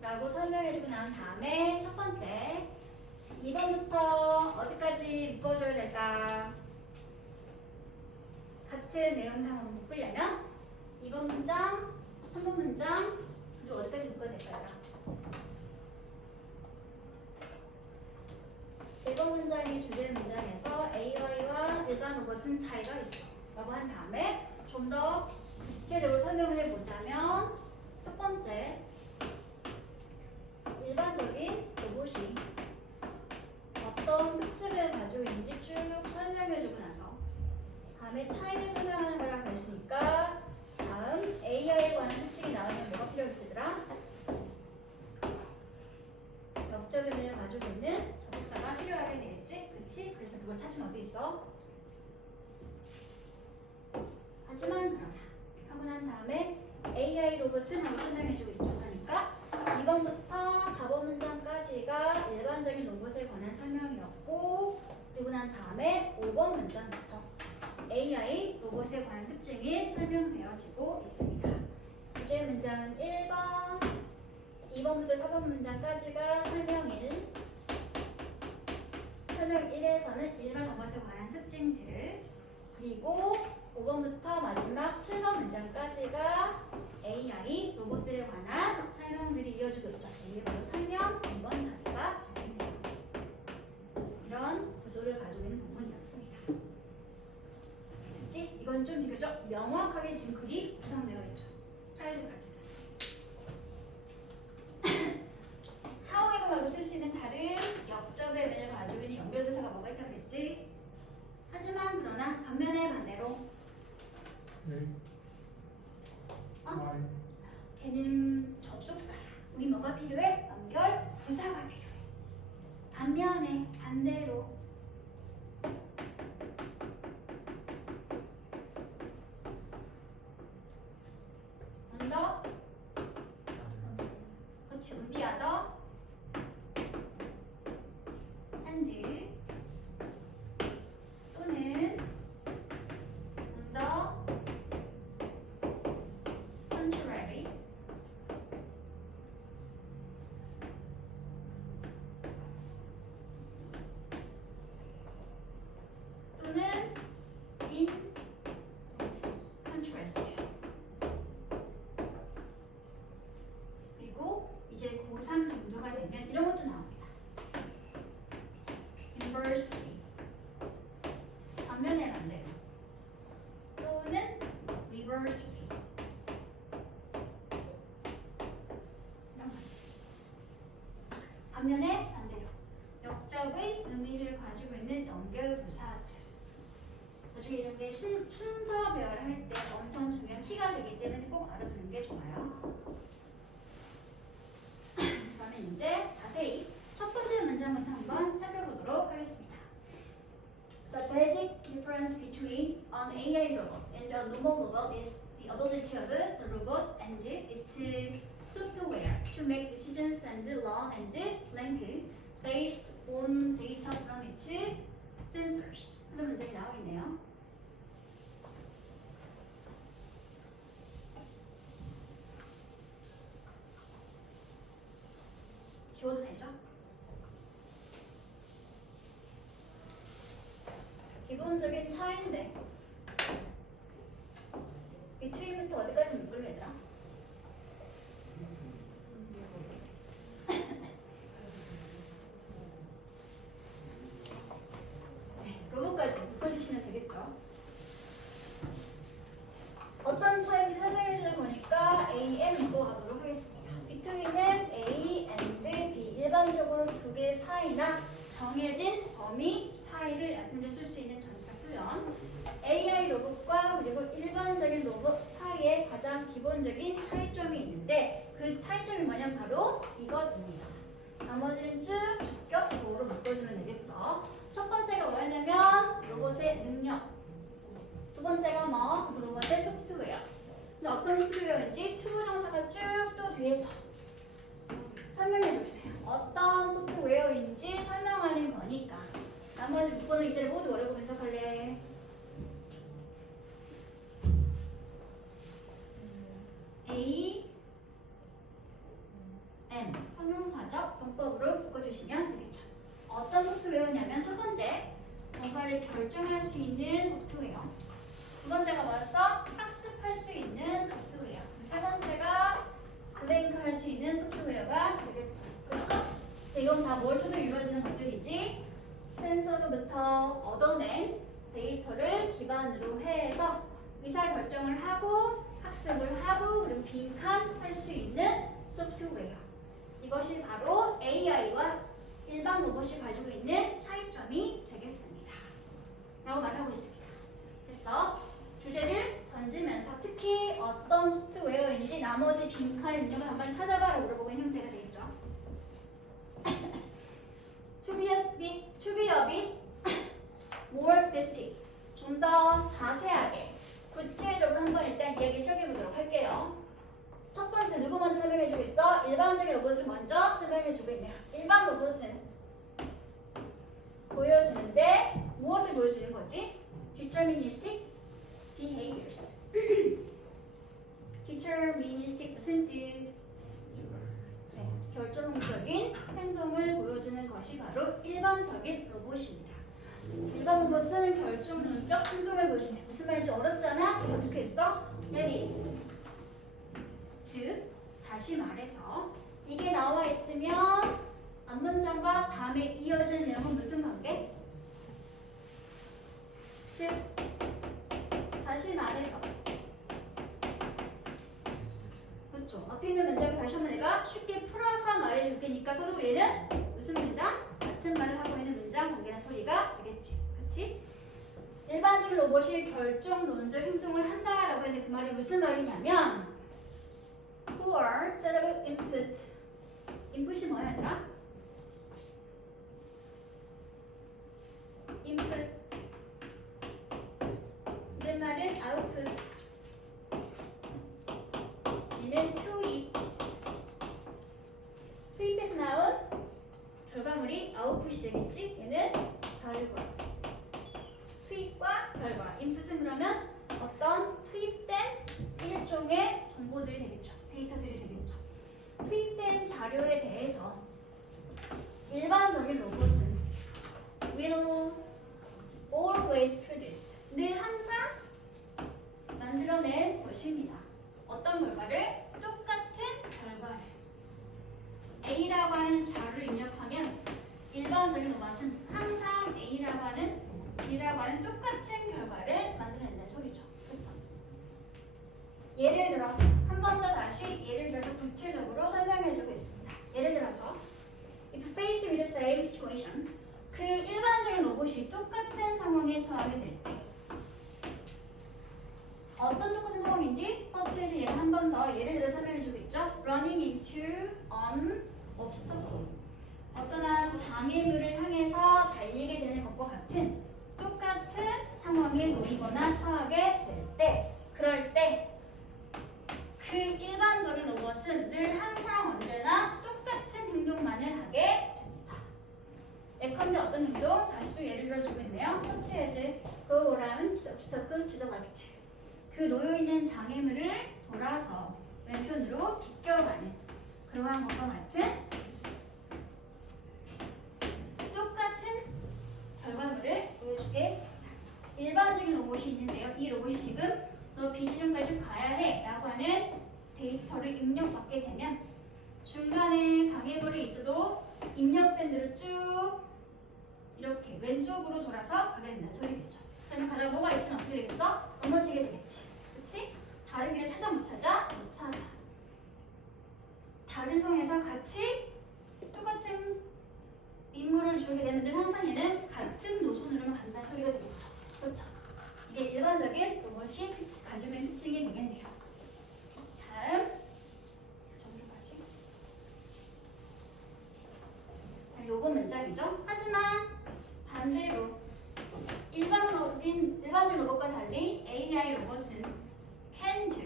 라고 설명해주고 난 다음에 첫 번째 2번부터 어디까지 묶어줘야 될까? 같은 내용상으로 묶으려면 2번 문장, 3번 문장 그리고 어디까지 묶어야 될까요? 1번 문장이 주제 문장에서 AI와 일반 로봇은 차이가 있어 라고 한 다음에 좀 더 구체적으로 설명을 해보자면 첫 번째 일반적인 로봇이 어떤 특징을 가지고 있는지 쭉 설명해주고 나서 다음에 차이를 설명하는 거라고 했으니까 다음 AI에 관한 특징이 나오면 뭐가 필요했더라? 역적 의미를 가지고 있는 접속사가 필요하게 되겠지? 그치? 그래서 그걸 찾으면 어디 있어? 하지만 그러나 하고 난 다음에 AI 로봇은 하고 설명해주고 있죠. 그러니까 2번부터 4번 문장까지가 일반적인 로봇에 관한 설명이었고 그리고 난 다음에 5번 문장부터 AI 로봇에 관한 특징이 설명되어지고 있습니다. 주제 문장은 1번, 2번부터 4번 문장까지가 설명 1, 설명 1에서는 일반 로봇에 관한 특징들 그리고 5번부터 마지막 7번 문장까지가 AI 로봇들에 관한 설명들이 이어지고 있죠. 이게 바로 설명 2번 자리가 되겠네요. 이런 구조를 가지고 있는 부분이었습니다. 됐지? 이건 좀 비교적 명확하게 지금 글이 구성되어 있죠. 차이를 가지면서. 하우에버 말고 쓸 수 있는 다른 역접의 의미를 가지고 있는 연결부사가 뭐가 있다고 그랬지? 하지만 그러나 반대로 걔는 접속사야. 우리 뭐가 필요해? 연결 부사가 필요해. 반대로 언더 그렇지 운디아더 핸들 또는 언더 contrary 또는 in contrast 그리고 이제 고3 정도가 되면 이런 것도 나옵니다. inversely 반면에 반대로 또는 reversely 이런 거 반면에 반대로 역적의 의미를 가지고 있는 연결부사들 나중에 이런 게 순서 배열을 할 때 엄청 중요한 키가 되기 때문에 꼭 알아두는 게 좋아요. 그러면 이제 자세히 첫 번째 문장부터 한번 살펴보도록 하겠습니다. The basic difference between an AI robot and a normal robot is the ability of the robot and its software to make decisions and learn and link based on data from its sensors. 이런 문장이 나오겠네요. 지워도 되죠? 기본적인 차이인데 between부터 어디까지 묶을래 얘들아? 로봇까지 묶어주시면 되겠죠? 어떤 차이인지 설명해주는 거니까 A, M 읽고 가도록 하겠습니다. between은 A and B 일반적으로 두 개 사이나 정해진 범위 사이를 나타낼 수 있는 전치사 표현 AI 로봇과 그리고 일반적인 로봇 사이에 가장 기본적인 차이점이 있는데 그 차이점이 뭐냐면 바로 이것입니다. 나머지는 쭉 주격 보호로 묶어주면 되겠죠. 첫 번째가 뭐였냐면 로봇의 능력 두 번째가 뭐? 로봇의 소프트웨어 근데 어떤 소프트웨어인지 투부정사가 쭉 또 뒤에서 설명해 주세요. 어떤 소프트웨어인지 설명하는 거니까 나머지 묶어놓은 이제를 모두 뭐라고 분석할래? A, M 되겠죠? 문법으로 바꿔주시면 되겠죠. 어떤 소프트웨어냐면 첫 번째, 뭔가를 결정할 수 있는 소프트웨어. 두 번째가 뭐였어? 학습할 수 있는 소프트웨어. 세 번째가 블랭크 할 수 있는 소프트웨어가 되겠죠. 그렇죠? 이건 다 뭘 토대로 이루어지는 것들이지. 센서로부터 얻어낸 데이터를 기반으로 해서 의사결정을 하고 학습을 하고 그리고 빈칸할 수 있는 소프트웨어. 이것이 바로 AI와 일반 로봇이 가지고 있는 차이점이 되겠습니다. 라고 말하고 있습니다. 그래서 주제를 던지면서 특히 어떤 소프트웨어인지 나머지 빈칸의 능력을 한번 찾아봐라 물어보는 형태가 되겠죠. To be a bit more specific. 좀 더 자세하게, 구체적으로 한번 일단 이야기 시작해보도록 할게요. 첫 번째, 누구 먼저 설명해주고 있어? 일반적인 로봇을 먼저 설명해주고 있네요. 일반 로봇은 보여주는데 무엇을 보여주는 거지? Deterministic behaviors. Deterministic 무슨 뜻? 네, 결정적인 행동을 보여주는 것이 바로 일반적인 로봇입니다. 일반 로봇은 결정론적 행동을 보여줍니다. 무슨 말인지 어렵잖아? 그래서 어떻게 했어? That is. 즉, 다시 말해서 이게 나와 있으면 앞문장과 다음에 이어지는 내용은 무슨 관계? 즉, 다시 말해서 그렇죠. 앞에 있는 문장을 다시 한번 내가 쉽게 풀어서 말해줄 테니까 서로 얘는 무슨 문장? 같은 말을 하고 있는 문장 관계나 소리가 되겠지. 그렇지? 일반적인 로봇이 결정론적 행동을 한다라고 했는데 그 말이 무슨 말이냐면 who are set of input. input이 뭐야 얘들아? input. 이런 말은 output. 얘는 투입. 투입해서 나온 결과물이 아웃풋이 되겠지? 얘는 결과. 투입과 결과. 인풋은 그러면 어떤 투입된 일종의 정보들이 되겠죠. 데이터들이 되겠죠. 투입된 자료에 대해서 일반적인 로봇은 will always produce. 늘 항상 만들어낼 것입니다. 어떤 결과를? 똑같은 결과를. A라고 하는 자료를 입력하면 일반적인 로봇은 항상 A라고 하는 B라고 하는 똑같은 결과를 만들어낸다는 소리죠. 그렇죠? 예를 들어서 한 번 더 다시 예를 들어서 구체적으로 설명해주고 있습니다. 예를 들어서 if faced with the same situation, 그 일반적인 로봇이 똑같은 상황에 처하게 될 때 어떤 똑같은 상황인지 서치해서 얘를 한 번 더 예를 들어 설명해주고 있죠. Running into an obstacle. 어떤 한 장애물을 향해서 달리게 되는 것과 같은 똑같은 상황에 놓이거나 처하게 될 때, 그럴 때 그 일반적인 로봇은 늘 항상 언제나 똑같은 행동만을 하게 됩니다. 예컨대 어떤 행동? 다시 또 예를 들어주고 있네요. 서치해즈 go around the obstacle to the left. 그 놓여있는 장애물을 돌아서 왼편으로 비껴가는 그러한 것과 같은 똑같은 결과물을 보여주게 합니다. 일반적인 로봇이 있는데요. 이 로봇이 지금 너 B 지점까지 가야 해 라고 하는 데이터를 입력받게 되면 중간에 방해물이 있어도 입력된 대로 쭉 이렇게 왼쪽으로 돌아서 가게 된다는 소리겠죠. 그러면 가다가 뭐가 있으면 어떻게 되겠어? 넘어지게 되겠지. 그치? 다른 길을 찾아 못 찾아? 못 찾아. 다른 성에서 같이 똑같은 임무를 주게 되면 늘 항상 얘는 같은 노선으로만 간다는 소리가 되겠죠. 그렇죠? 이게 일반적인 로봇이 가지고 있는 특징이 되겠네요. 다음 저기로 가지. 요거 문장이죠. 하지만 반대로 일반적 로봇과 달리 AI 로봇은 can do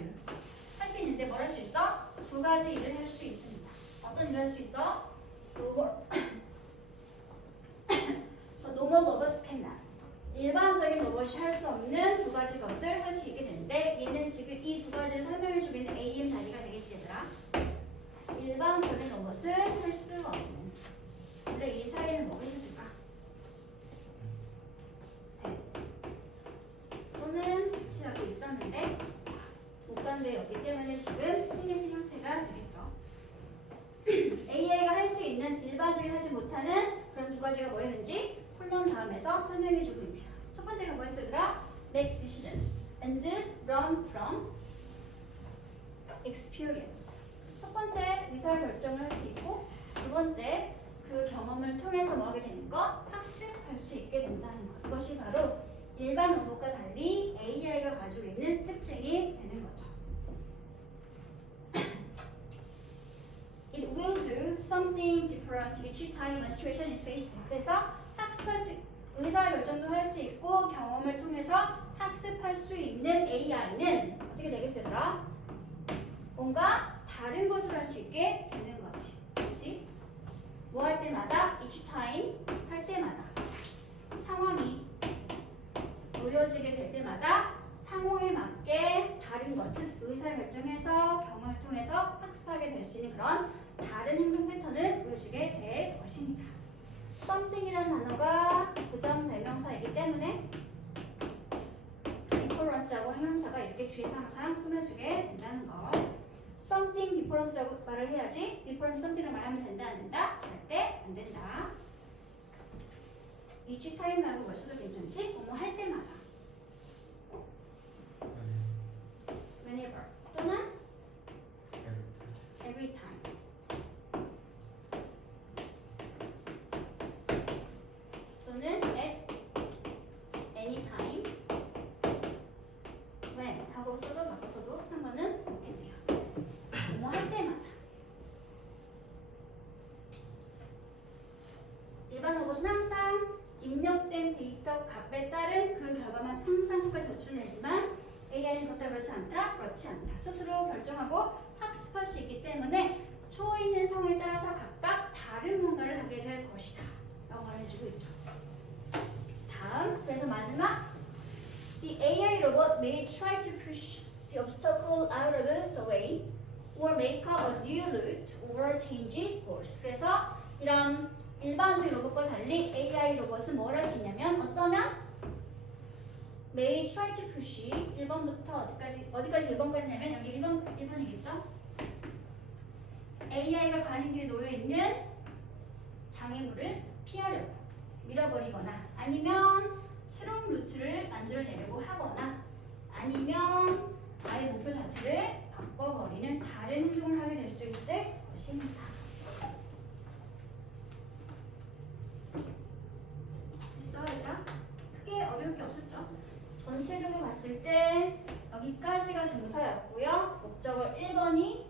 할 수 있는데 뭘 할 수 있어? 두 가지 일을 할 수 있습니다. 어떤 일을 할 수 있어? normal robots cannot. 일반적인 로봇이 할 수 없는 두 가지 것을 할 수 있게 되는데 얘는 지금 이 두 가지를 설명해주고 있는 AM 단위가 되겠지 얘들아. 일반적인 로봇은 할 수 없는 이해하지 하지 못하는 그런 두 가지가 뭐였는지 콜론 다음에서 설명해주고 있네요. 첫 번째가 뭐였더라? Make decisions and learn from experience. 첫 번째 의사결정을 할 수 있고 두 번째 그 경험을 통해서 뭐 하게 되는 것? 학습할 수 있게 된다는 것. 이것이 바로 일반 로봇과 달리 AI가 가지고 있는 특징이 되는 거죠. It will do something different each time a situation is faced. 그래서 학습할 수, 의사결정도 할 수 있고 경험을 통해서 학습할 수 있는 AI는 어떻게 되겠어요? 뭔가 다른 것을 할 수 있게 되는 거지. 그렇지? 뭐 할 때마다 each time 할 때마다 상황이 놓여지게 될 때마다 상황에 맞게 다른 것, 즉 의사결정에서 경험을 통해서 학습하게 될 수 있는 그런 다른 행동 패턴을 보여주게 될 것입니다. something이라는 단어가 부정 대명사이기 때문에 different라고 형용사가 이렇게 뒤에서 항상 꾸며주게 된다는 거. something different라고 말을 해야지 different something을 말하면 된다 안 된다? 절대 안 된다. each time 말고 뭘 써도 괜찮지? 뭐뭐 할 때마다 whenever 또는 every time 또는 at any time when 하고 써도 바꿔 써도 상관은 없겠네요. 뭐 할 때마다 일반 로봇은 항상 입력된 데이터 값에 따른 그 결과만 항상 끝까지 제출내지만 AI는 그렇다 그렇지 않다? 그렇지 않다. 스스로 결정하고 학습할 수 있기 때문에 처해 있는 상황에 따라서 각각 다른 뭔가를 하게 될 것이다 라고 말해주고 있죠. 다음, 그래서 마지막 The AI robot may try to push the obstacle out of the way or make up a new route or change course. 그래서 이런 일반적인 로봇과 달리 AI 로봇은 뭘 할 수 있냐면 어쩌면 may try to push 1번부터 어디까지 1번까지냐면 여기 1번이겠죠? AI가 가는 길에 놓여있는 장애물을 피하려고 밀어버리거나 아니면 새로운 루트를 만들어내려고 하거나 아니면 아예 목표 자체를 바꿔버리는 다른 행동을 하게 될 수 있을 것입니다. 됐어 얘들아? 크게 어려울 게 없었죠? 전체적으로 봤을 때 여기까지가 동사였고요. 목적어 1번이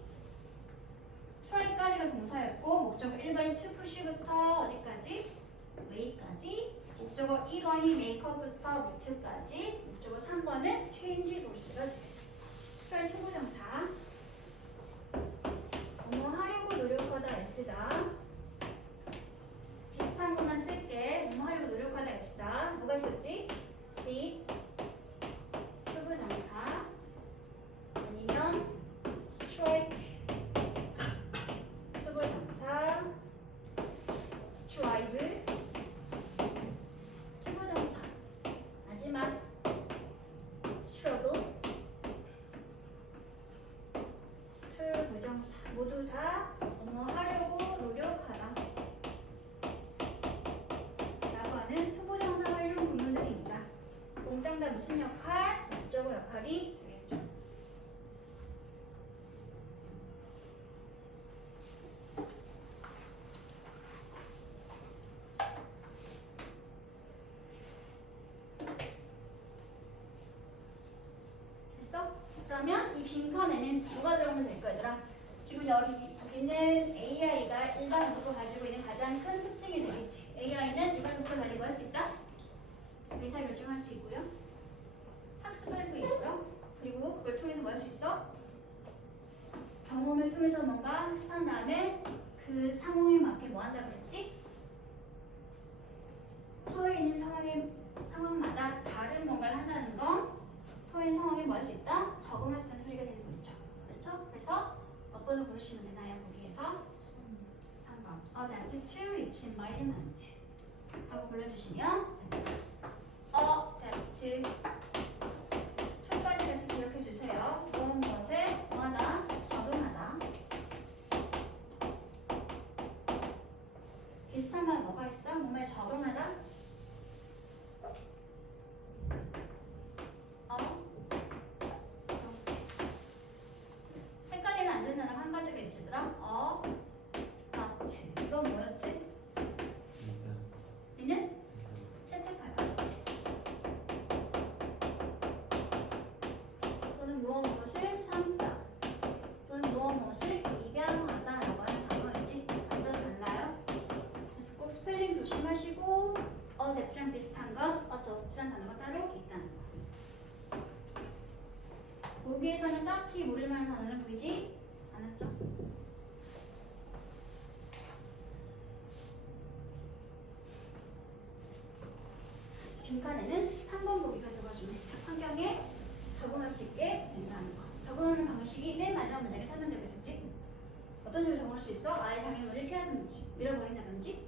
try까지가 동사였고 목적어 1번이 to push부터 어디까지? way까지 목적어 2번이 makeup부터 route까지 목적어 3번은 change course가 되겠습니다. try 초보정사 뭐 하려고 노력하다 S다 비슷한 것만 쓸게. 뭐 하려고 노력하다 S다 뭐가 있었지? seek 초보정사 아니면 strike 초보정사 strive 초보정사 마지막 struggle to 부정사 모두 다 뭐 하려고 노력하다 라고 하는 초보정사 활용 구문들입니다. 몽땅 다 무슨 역할? 목적어 역할이 되겠죠. 됐어? 그러면 이 빈칸에는 누가 들어오면 될 거야, 얘들아? 지금 여기 있는 AI가 일반 로봇이 가지고 있는 가장 큰 특징이 되겠지. AI는 일반 로봇과 달리 뭐 할 수 있다? 의사결정할 수 있고요. 학습할 수 있고요. 그리고 그걸 통해서 뭐 할 수 있어? 경험을 통해서 뭔가 학습한 다음에 그 상황에 맞게 뭐 한다 그랬지? 처해 있는 상황마다 다른 뭔가를 한다는 건 처해 있는 상황에 뭐 할 수 있다? 적응할 수 있다는 소리가 되는 거죠. 그렇죠? 그래서 몇 번을 부르시면 되나요? 거기에서 3번 adapt to its environment 하고 불러주시면 adapt 2까지 같이 기억해 주세요. 무엇 무엇에 뭐하다 적응하다 비슷한 말 뭐가 있어? 몸에 적응하다? 헷갈리면 안 된다는 한 가지가 있지, 얘들아. 이건 뭐였지? 얘는 채택하다. 또는 무엇을 삼다. 또는 무엇을 입양하다라고 하는 단어였지. 완전 달라요. 그래서 꼭 스펠링 조심하시고 adapt랑 비슷한 건 adjust란 단어가 따로 있다는 거. 보기에서는 딱히 모를 만한 단어는 보이지 않았죠? 빈칸에는 3번 보기가 들어가주면 환경에 적응할 수 있게 된다는 거. 적응하는 방식이 맨 마지막 문장에 설명되고 있었지? 어떤 식으로 적응할 수 있어? 아예 장애물을 피하든지 밀어버린다든지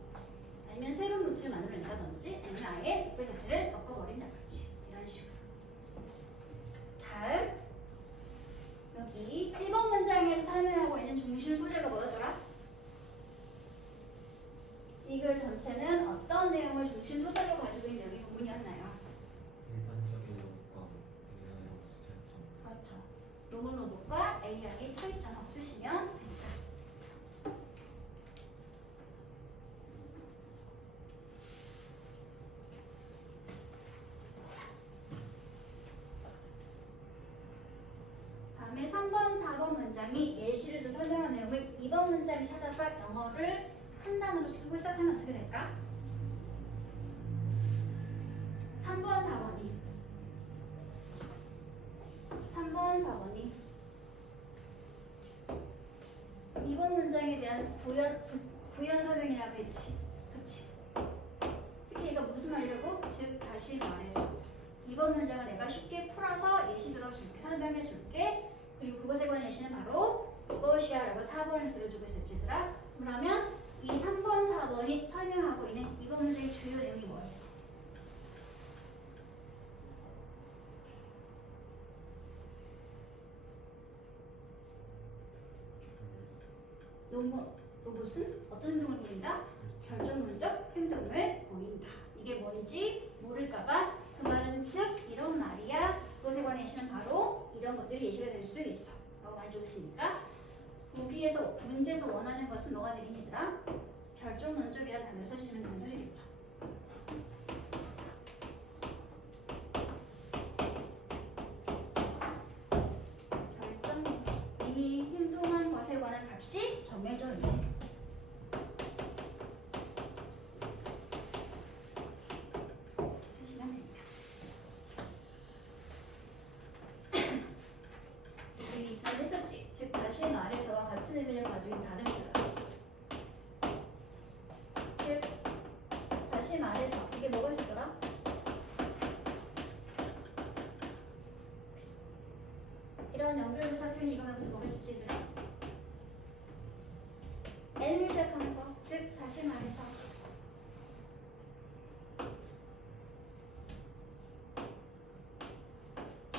아니면 새로운 루트를 만들어낸다든지 아니면 아예 목표 자체를 바꿔버린다든지 이런 식으로. 다음 여기 1번 문장에서 설명하고 있는 중심 소재가 뭐였더라? 이글 전체는 어떤 내용을 중심 소재로 가지고 있는 여기 부분이었나요? 일반적인 로봇과 AI의 로봇의 차이점. 그렇죠. 로봇과 AI의 차이점 없으시면 됩니다. 다음에 3번, 4번 문장이 예시를 좀 설명한 내용을 2번 문장이 찾아서 영어를 한 단어로 쓰고 시작하면 어떻게 될까? 3번, 4번이 2번 문장에 대한 부연 설명이라고 했지. 그치? 특히 이거 무슨 말이라고? 즉 다시 말해서 2번 문장을 내가 쉽게 풀어서 예시 들어줄게, 설명해 줄게. 그리고 그것에 관한 예시는 바로 이것이야 라고 4번을 들어주고 있었지 얘들아. 그러면 이 3번, 4번이 설명하고 있는 2번 문장의 주요 내용이 뭐였어? 로봇은 어떤 행동을 보인다? 결정론적 행동을 보인다. 이게 뭔지 모를까봐 그 말은 즉 이런 말이야. 그것에 관한 예시는 바로 이런 것들이 예시가 될 수 있어 라고 말해주고 있으니까 보기에서 문제에서 원하는 것은 뭐가 되긴 얘들아? 결정론적이라는 단어를 써주시면 되는 소리겠죠. 결정론적 이미 행동한 것에 관한 값이 정해져 있는 쓰시면 됩니다. 우리 이전에 했었지. 즉 다시 말해서와 같은 의미를 가지고 있는 다른 단어. 즉 다시 말해서 이게 뭐가 있었더라? 이런 연결대사 표현이 이거 말고 뭐가 있었지 얘들아? N을 시작하는 거. 즉 다시 말해서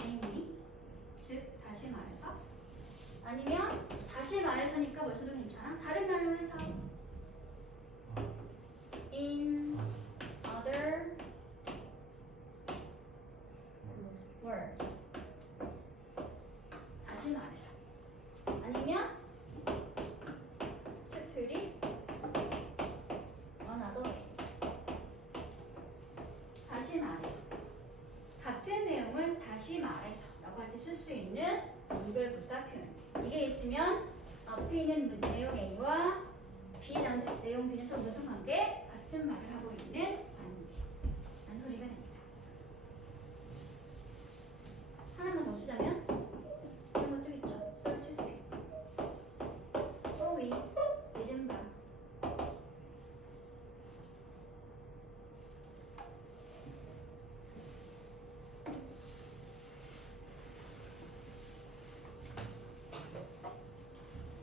N이 즉 다시 말해서 아니면 다시 말해서니까 벌써도 괜찮아. 다른 말로 해서 in other words 다시 말해서 아니면 특별히 another way 다시 말해서 같은 내용을 다시 말해서 라고 할 때 쓸 수 있는 연결부사 표현. 이게 있으면 앞에 있는 내용 A와 B라는 내용 B는 서로 무슨 관계? 같은 말을 하고 있는 관계. 소리가 됩니다. 하나만 더 쓰자면 이런 것도 있죠. So to speak. So we. 이른바.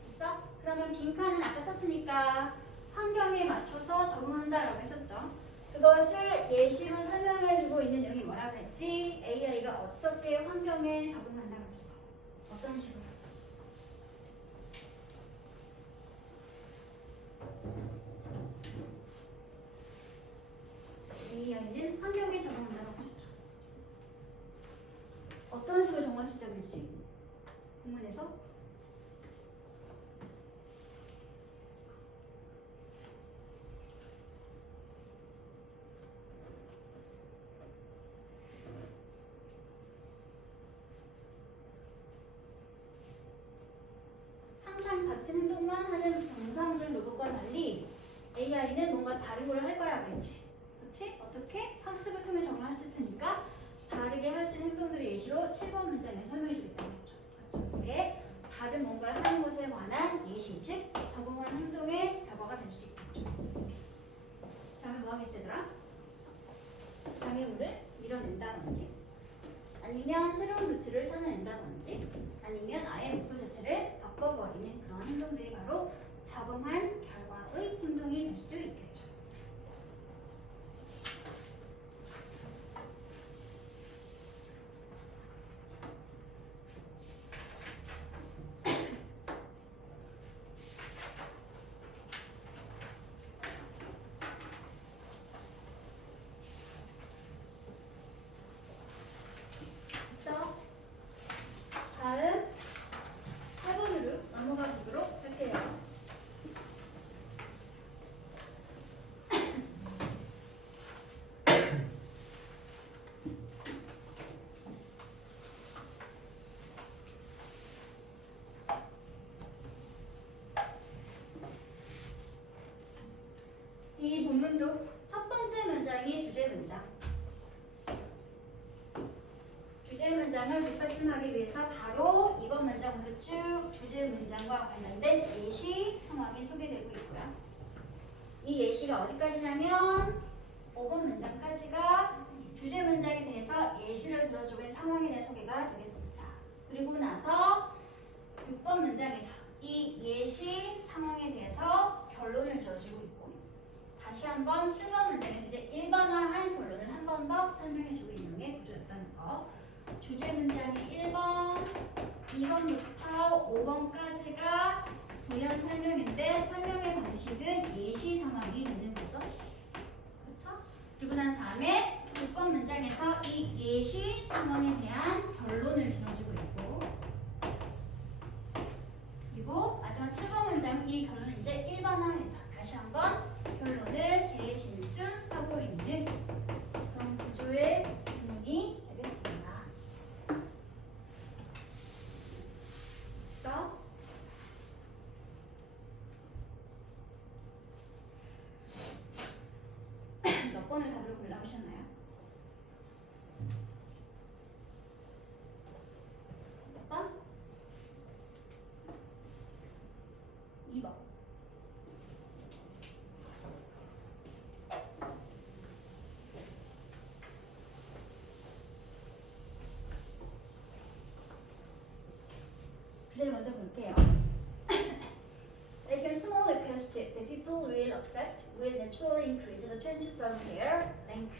있어? 그러면 빈칸은 아까 썼으니까 환경에 맞춰서 적응한다라고 했었죠. 그것을 예시로 설명해주고 있는 내용이 뭐라고 했지? AI가 어떻게 환경에 적응한다고 했어? 어떤 식으로? AI는 환경에 적응한다고 했었죠. 어떤 식으로 적응할 수 있다고 했지? 본문에서? 항상 같은 행동만 하는 정상적 로봇과 달리 AI는 뭔가 다른 걸 할 거라고 했지. 그렇지? 어떻게? 학습을 통해 적응했을 테니까 다르게 할 수 있는 행동들을 예시로 7번 문장에 설명해 주겠다고 했죠. 그렇죠? 이게 다른 뭔가를 하는 것에 관한 예시, 즉 적응한 행동의 결과가 될 수 있겠죠. 다음에 뭐 하겠어더라? 장애물을 밀어낸다든지 아니면 새로운 루트를 찾아낸다든지 아니면 아예 목표 자체를 바꿔버리는 그런 행동들이 바로 적응한 결과의 행동이 될 수 있겠죠. 됐어? 다음 8번으로 넘어가 보도록 할게요. 이 본문도 첫 번째 문장이 주제 문장. 주제 문장을 뒷받침하기 위해서 바로 이번 문장부터 쭉 주제 문장과 관련된 예시 상황이 소개되고 있고요. 이 예시가 어디까지냐면 5번 문장까지가 주제 문장에 대해서 예시를 들어주고 있는 상황에 대한 소개가 되겠습니다. 그리고 나서 6번 문장에서 이 예시 상황에 대해서 결론을 지어주고 있고 다시 한번 7번 문장에서 이제 일반화한 결론을 한 번 더 설명해주고 있는 게 구조였다는 거. 주제 문장이 1번, 2번부터 5번까지가 부연 설명인데 설명의 방식은 예시 상황이 되는 거죠. 그렇죠? 그리고 난 다음에 6번 문장에서 이 예시 상황에 대한 결론을 지어주고 있고 그리고 마지막 7번 문장은 이 결론을 이제 일반화해서 다시 한번 결론을 재진술하고 있는 그런 구조의 부분이 되겠습니다. 됐어? 몇 번을 답으로 골라오셨나요? 몇 번? 2번. 주제를 먼저 볼게요. Like a small request that people will accept will naturally increase the chances of their link.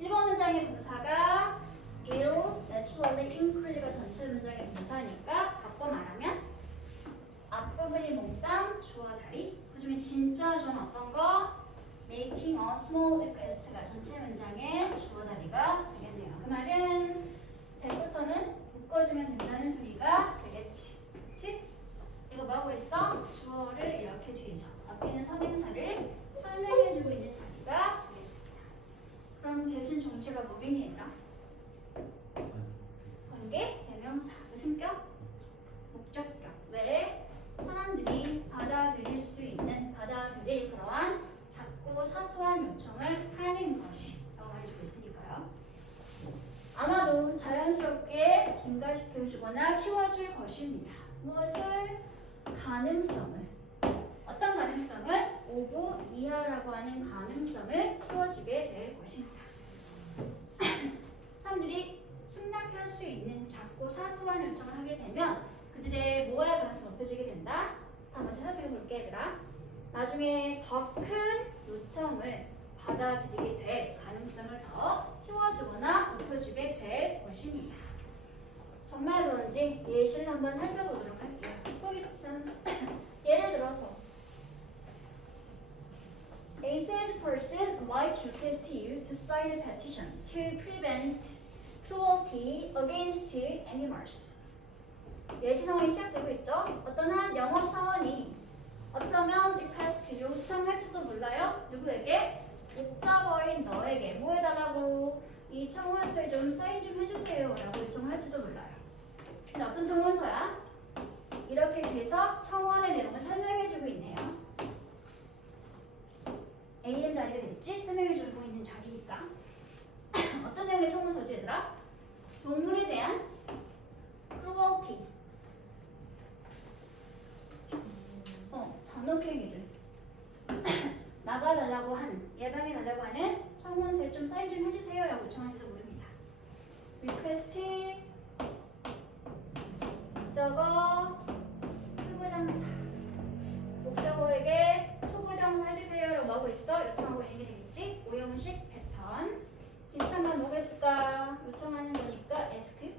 1번 문장의 동사가 will naturally increase가 전체 문장의 동사니까 바꿔 말하면 앞부분이 몽땅 주어 자리 그 중에 진짜 주어는 어떤 거? Making a small request가 전체 문장의 주어 자리가 되겠네요. 그 말은 대부터는 묶어주면 된다는 소리가 되겠지. 그치? 이거 뭐하고 있어? 주어를 이렇게 뒤에서 앞에 있는 선행사를 설명해주고 있는 자리가 되겠습니다. 그럼 대신 정체가 뭐겠니 얘들아? 관계, 대명사, 무슨격? 목적격. 왜? 사람들이 받아들일 수 있는, 받아들일 그러한 작고 사소한 요청을 하는 것이 라고 말해주고 있으니까요. 아마도 자연스럽게 증가시켜주거나 키워줄 것입니다. 무엇을? 가능성을. 어떤 가능성을? 오브 이하라고 하는 가능성을 키워주게 될 것입니다. 사람들이 승낙할 수 있는 작고 사소한 요청을 하게 되면 그들의 뭐에 관해서 높여지게 된다? 자, 먼저 사실을 볼게 얘들아. 나중에 더 큰 요청을 받아들이게 될 가능성을 더 키워주거나 높여주게 될 것입니다. 정말 그런지 예시를 한번 살펴보도록 할게요. 예를 들어서 A salesperson person might request you to sign a petition to prevent cruelty against animals. 예지 상황이 시작되고 있죠. 어떤 한 영업사원이 어쩌면 request 요청할지도 몰라요. 누구에게? 목적어인 너에게 뭐 해달라고? 이 청원서에 좀 사인 좀 해주세요 라고 요청할지도 몰라요. 근데 어떤 청원서야? 이렇게 돼서 청원의 내용을 설명해주고 있네요. A는 자리가 됐지? 설명해주고 있는 자리니까. 어떤 내용의 청원서지 얘들아? 동물에 대한 cruelty, 잔혹행위를 막아달라고 하는, 예방해달라고 하는 청원서에 좀 사인 좀 해주세요 라고 요청할지도 모릅니다. request, 목적어, 초보장사. 목적어에게 초보장사 해주세요 라고 하고 있어. 요청하고 있는 게 되겠지? 오형식 패턴. 비슷한 건 뭐가 있을까? 요청하는 거니까 ask,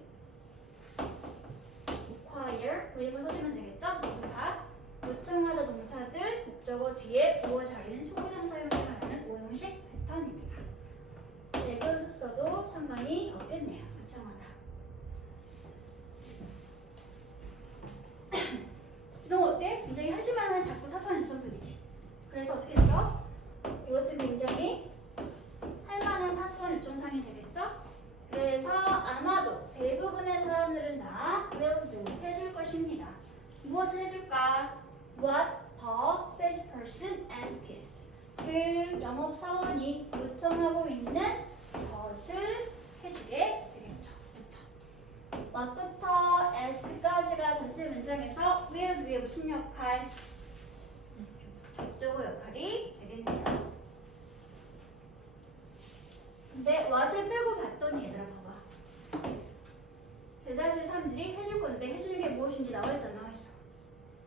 require 뭐 이런 거 써주면 되겠죠? 모두 다 요청하다 동사들 목적어 뒤에 보어 자리는 초보장사용을 하는 오형식 패턴입니다. 이거 써도 상관이 없겠네요. 요청하다. 이런 거 어때? 굉장히 해줄만한 작고 사소한 요청들이지. 그래서 어떻게 써? 이것은 굉장히 할만한 사소한 요청사항이 되겠죠? 그래서 아마도 대부분의 사람들은 다 will do 해줄 것입니다. 무엇을 해줄까? What the sales person asks. 그 영업사원이 요청하고 있는 것을 해주게 되겠죠. 그렇죠? What부터 ask까지가 전체 문장에서 will do의 무슨 역할? 접속어 역할이 되겠네요. 근데 what을 빼고 봤더니 얘들아 봐봐. 대다수의 사람들이 해줄 건데 해주는 게 무엇인지 나와 있어 안 나와 있어?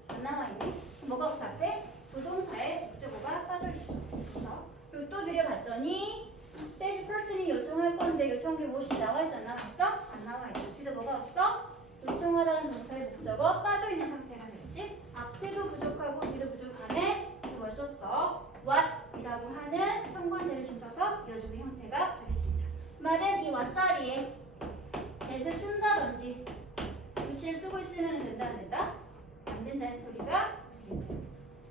안 나와 있네. 뭐가 없어 앞에? 부동사에 목적어가 빠져 있죠. 그렇죠? 그리고 또 들여봤더니 sales person이 요청할 건데 요청한 게 무엇인지 나와 있어 안 나와 있어? 안 나와 있죠. 뒤에 뭐가 없어? 요청하다는 동사의 목적어 빠져 있는 상태가 되겠지? 앞에도 부족하고 뒤도 부족하네. 그래서 뭘 썼어? what이라고 하는 상관대를 좀 써서 이어주는 형태가 되겠습니다. 말은 이 what 자리에 that을 쓴다든지 위치를 쓰고 있으면 된다 안 된다? 안 된다는 소리가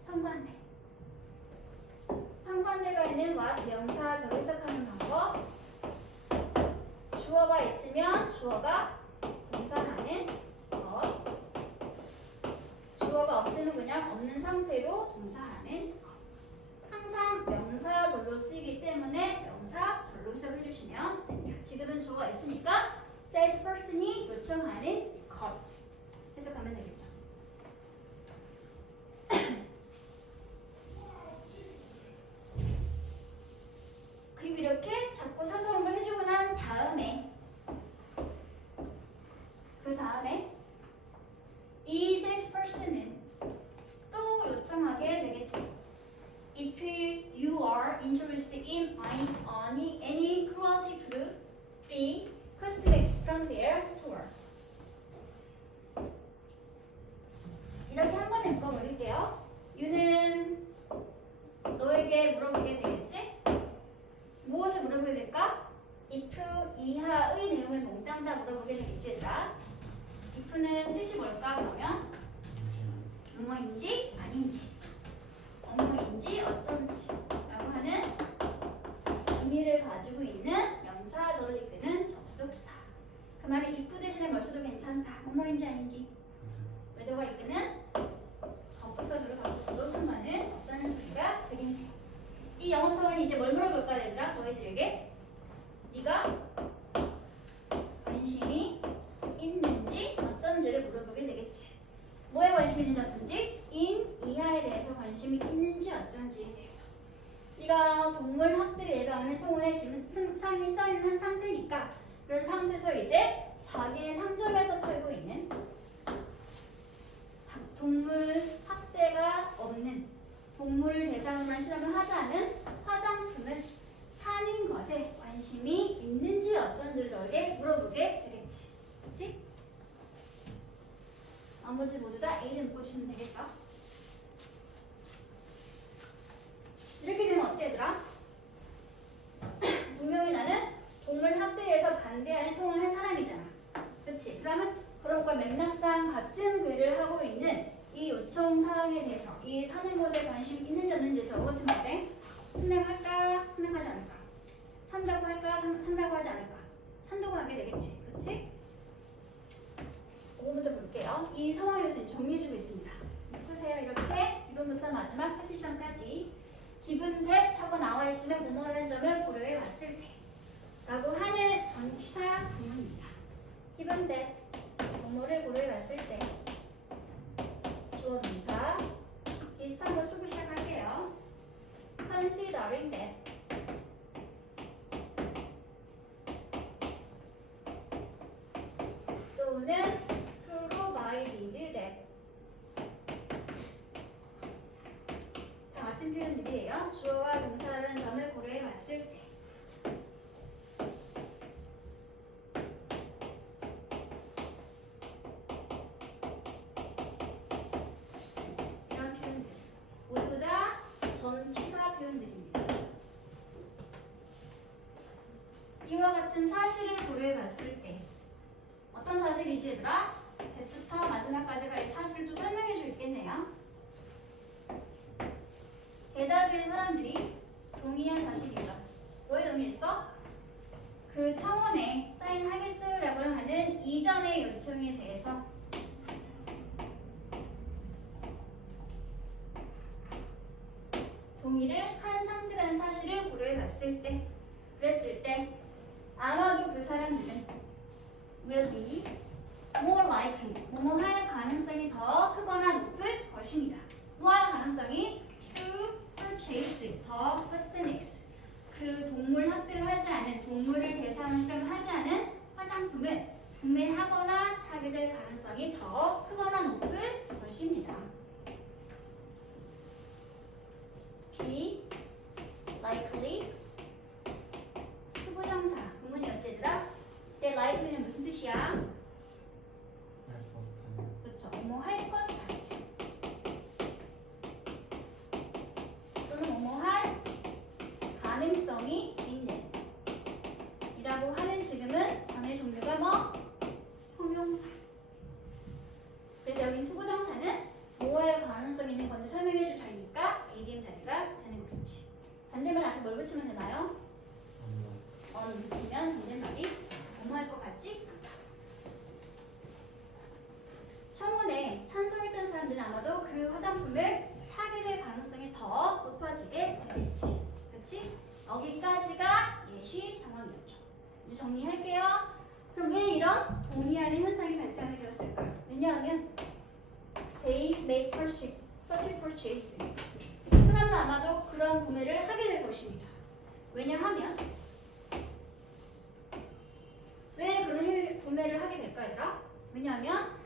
상관대. 상관대가 있는 what 명사절로 시작하는 방법. 주어가 있으면 주어가 동사하는 것. 주어가 없으면 그냥 없는 상태로 동사하는 것. 항상 명사절로 쓰이기 때문에 명사절로 시작을 해주시면 됩니다. 지금은 주어가 있으니까 sales person이 요청하는 것 해석하면 되겠죠. 그리고 이렇게 작고 사소한 걸 해주고 난 다음에 이 sales person은 또 요청하게 되겠죠. If you are interested in buying any cruelty-free cosmetics from their store. 이렇게 한 번에 묶어버릴게요. You는 너에게 물어보게 되겠지? 무엇을 물어보게 될까? if 이하의 내용을 몽땅 다 물어보게 되겠지 얘들아. if는 뜻이 뭘까 그러면? 뭐뭐인지 아닌지, 뭐뭐인지 어쩐지 라고 하는 의미를 가지고 있는 명사절을 이끄는 접속사. 그 말은 if 대신에 뭘 써도 괜찮다. 뭐뭐인지 아닌지 외도가 이끄는 접속사절을 바꿔서도 상관은 없다는 소리가 되겠네요. 이 영업사원이 이제 뭘 물어볼까 얘들아? 너희들에게 네가 관심이 있는지 어쩐지를 물어보게 되겠지. 뭐에 관심이 있는지 어쩐지? in 이하에 대해서 관심이 있는지 어쩐지에 대해서. 네가 동물 학대를 예방하는 청원에 지금 상이 써있는 한 상태니까 그런 상태에서 이제 자기네 상점에서 팔고 있는 동물 학대가 없는 동물을 대상으로만 실험을 하지 않은 화장품을 사는 것에 관심이 있는지 어쩐지를 너에게 물어보게 되겠지. 그치? 나머지 모두 다 A를 묶어주시면 되겠죠? 이렇게 되면 어때 얘들아? 사실에 관심이 있는지 없는지에서 어떻게 말해? 산다고 할까? 산다고 하지 않을까? 산다고 할까? 산다고 하지 않을까? 산다고 하게 되겠지. 그치? 이거부터 볼게요. 이 상황에 대해서 정리해주고 있습니다. 보세요. 이렇게 1번부터 마지막 컨디션까지 기분 that 하고 나와 있으면 뭐뭐라는 점을 고려해 왔을 때 라고 하는 전치사 구문입니다. 기분 that 뭐뭐를 고려해 왔을 때 주어 동사 비슷한 거 쓰고 시작할게요. Considering that 또는 provided that 다 같은 표현들이에요. 주어와 동사라는 점을 고려해 봤을 때 이런 표현들 모두 다 전치사 표현들입니다. 이와 같은 사실을 고려해 봤을 때 어떤 사실이지 얘들아? 대부터 마지막까지가 이 사실을 또 설명해 줄 있겠네요. 대다수의 사람들이 동의한 사실이죠. 뭐에 동의했어? 그 청원에 사인하겠어요라고 하는 이전의 요청에 대해서 동의를 한 상태라는 사실을 고려해 봤을 때 그랬을 때 아마도 그 사람들은 will be more likely 뭐뭐 할 가능성이 더 크거나 높을 것입니다. 뭐 할 가능성이 to purchase 더 cosmetics 그 동물 학대를 하지 않은 동물을 대상으로 실험을 하지 않은 화장품을 구매하거나 사게 될 가능성이 더 크거나 높을 것입니다. be likely 투부정사 구문이 어째더라? 내 likely는 무슨 뜻이야? 할 법한 그렇죠. 뭐뭐 할 것 같아. 또는 뭐뭐 할 가능성이 있는 이라고 하는 지금은 단어의 종류가 뭐? 형용사. 그래서 여긴 투부정사는 뭐할 가능성이 있는 건지 설명해 줄 자리니까 ADM 자리가 되는 거겠지. 반대말 앞에 뭘 붙이면 되나요? 붙이면 반대말이 뭐뭐 할 것 같지? 청원에 찬성했던 사람들은 아마도 그 화장품을 사게 될 가능성이 더 높아지게 되겠지. 그렇지? 여기까지가 예시 상황이었죠. 이제 정리할게요. 그럼 왜 이런 동의하는 현상이 발생하게 되었을까요? 왜냐하면 they make purchase, such a purchase. 사람은 아마도 그런 구매를 하게 될 것입니다. 왜냐하면 왜 그런 구매를 하게 될까 얘들아? 왜냐하면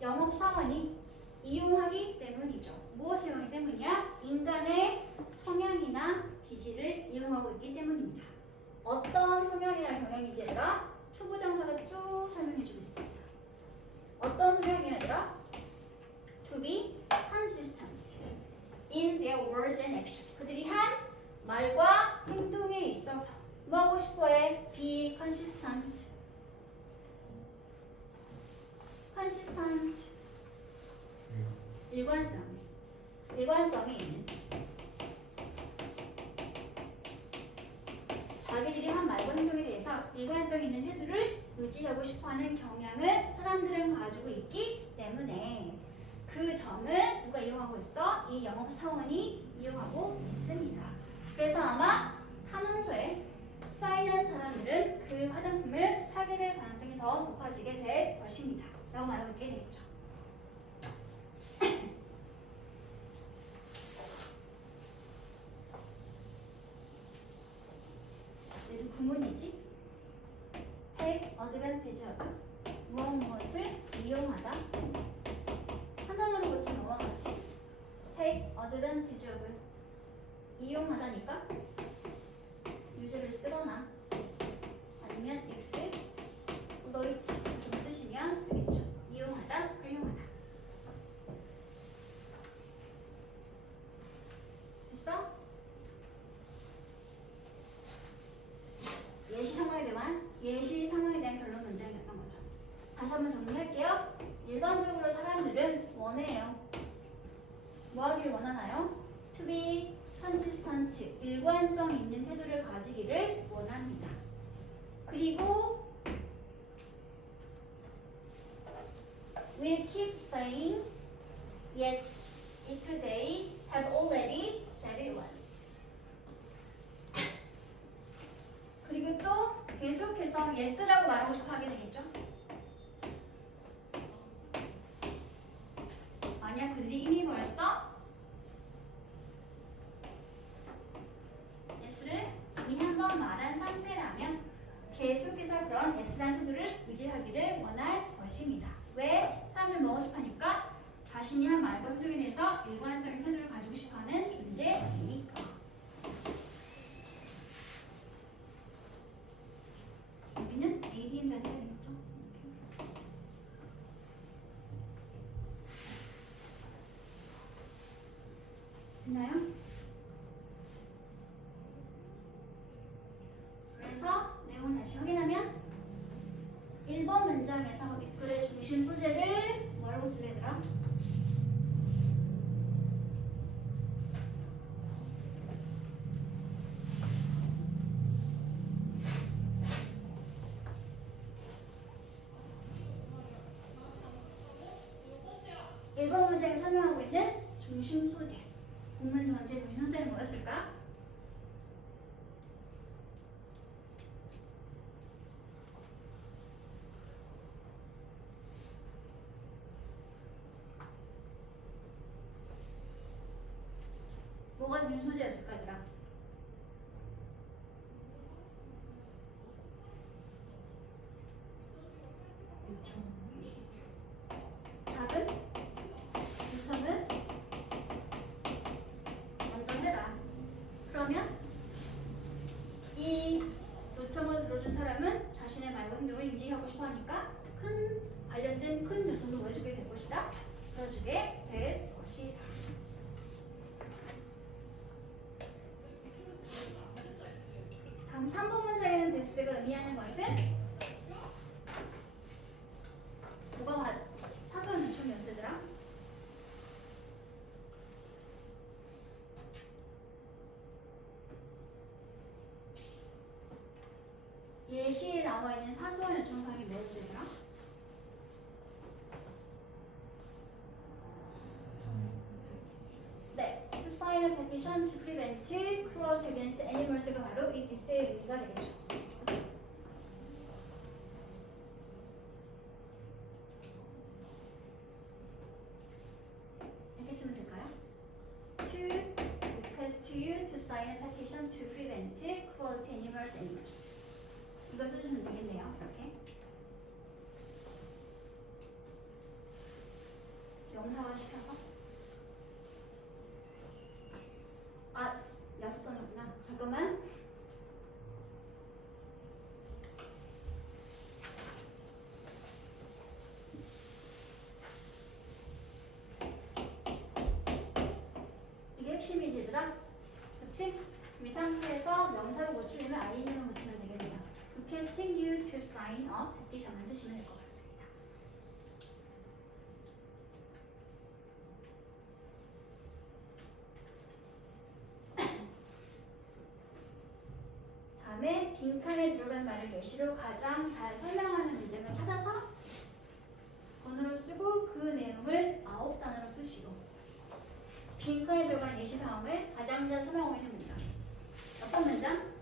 영업사원이 이용하기 때문이죠. 무엇을 이용하기 때문이야? 인간의 성향이나 기질을 이용하고 있기 때문입니다. 어떤 성향이나 경향인지 얘들아 투부정사가 쭉 설명해주고 있습니다. 어떤 성향이 얘들아? To be consistent in their words and action. 그들이 한 말과 행동에 있어서 뭐 하고 싶어해? Be consistent. consistent. 일관성이 있는 자기들이 한 말과 행동에 대해서 일관성 있는 태도를 유지하고 싶어하는 경향을 사람들은 가지고 있기 때문에 그 점을 누가 이용하고 있어? 이 영업사원이 이용하고 있습니다. 그래서 아마 탄원서에 사인한 사람들은 그 화장품을 사게 될 가능성이 더 높아지게 될 것입니다. 라고 말하고 있게 되겠죠. 얘도 구문이지. take advantage of 무엇을 이용하다. 한 단어로 고치면 뭐가 같지? take advantage of 이용하다니까 유저를 쓰거나 아니면 x 너희치 좀 쓰시면 되겠죠. 이용하다, 활용하다. 됐어? 예시 상황에 대한 결론 문장이었던 거죠. 한번 정리할게요. 일반적으로 사람들은 원해요. 뭐 하길 원하나요? To be consistent, 일관성 있는 태도를 가지기를 원합니다. 그리고 will keep saying yes if they have already said it once. 그리고 또 계속해서 yes라고 말하고 싶어 하게 되겠죠. 만약 그들이 이미 벌써 yes를 이미 한번 말한 상태라면 계속해서 그런 yes라는 태도를 유지하기를 원할 것입니다. 왜? 사람들 먹고 싶어 하니까 자신이 한 말과 행동에 대해서 일관성의 태도를 가지고 싶어 하는 존재이니까. 여기는 ADM 자리가 되겠죠. 됐나요? 그래서 내용을 다시 확인하면 1번 문장에서 밑글의 중심 소재를 뭐라고 쓸래 얘들아? 일번 문장에 설명하고 있는 중심 소재, 본문 전체 중심 소재는 뭐였을까? 뭐가 중심 소재였을까 얘들아? 작은 요청은 먼저 해라. 그러면 이 요청을 들어준 사람은 자신의 말과 행동을 유지하고 싶어 하니까 관련된 큰 요청도 보여주게 될 것이다. 들어주게 될 것이다. 다음 3번 문장에는 데스가 의미하는 것은 뭐가 사소한 요청이었으더라? 예시에 나와 있는 사소한 요청사항이 뭐였지더라? 네, to sign a petition to prevent cruelty against animals가 바로 이 데스의 의미가 되겠죠. 이렇게 쓰면 될까요? To request you to sign a petition to prevent cruelty animals. 이걸 써주시면 되겠네요. 이렇게 명사화 시켜서 여섯 번이구나. 잠깐만. 이게 핵심이지 얘들아? 그치? 이 상태에서 명사로 고치려면 IN으로 고치면 되겠네요. Requesting you to sign a petition만 쓰시면 될 것 같습니다. 다음에 빈칸에 들어간 말을 예시로 가장 잘 설명하는 문장을 찾아서 번호를 쓰고 그 내용을 9단어로 쓰시고 빈칸에 들어간 예시 상황을 가장 잘 설명하고 있는 문장. 어떤 문장?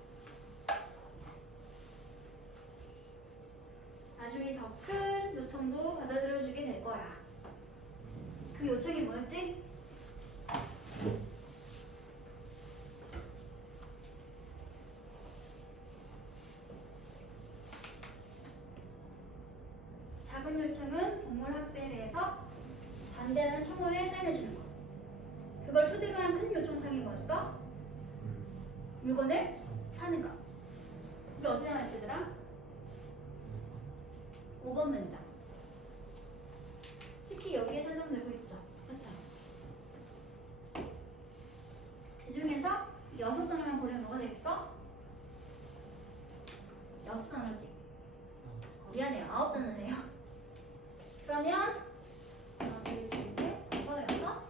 나중에 더 큰 요청도 받아들여주게 될 거야. 그 요청이 뭐였지? 작은 요청은 동물 학대에 대해서 반대하는 청원에 사인해주는 거. 그걸 토대로 한 큰 요청사항이 뭐였어? 물건을 사는 거. 이게 어떻게 나와 있으더라? 5번 문장. 특히 여기에 설명되고 있죠. 그렇죠? 이 중에서 6단어만 고르면 뭐가 되겠어? 6단어지. 미안해요. 9단어네요. 그러면 하나, 둘, 셋, 넷, 다섯, 여섯,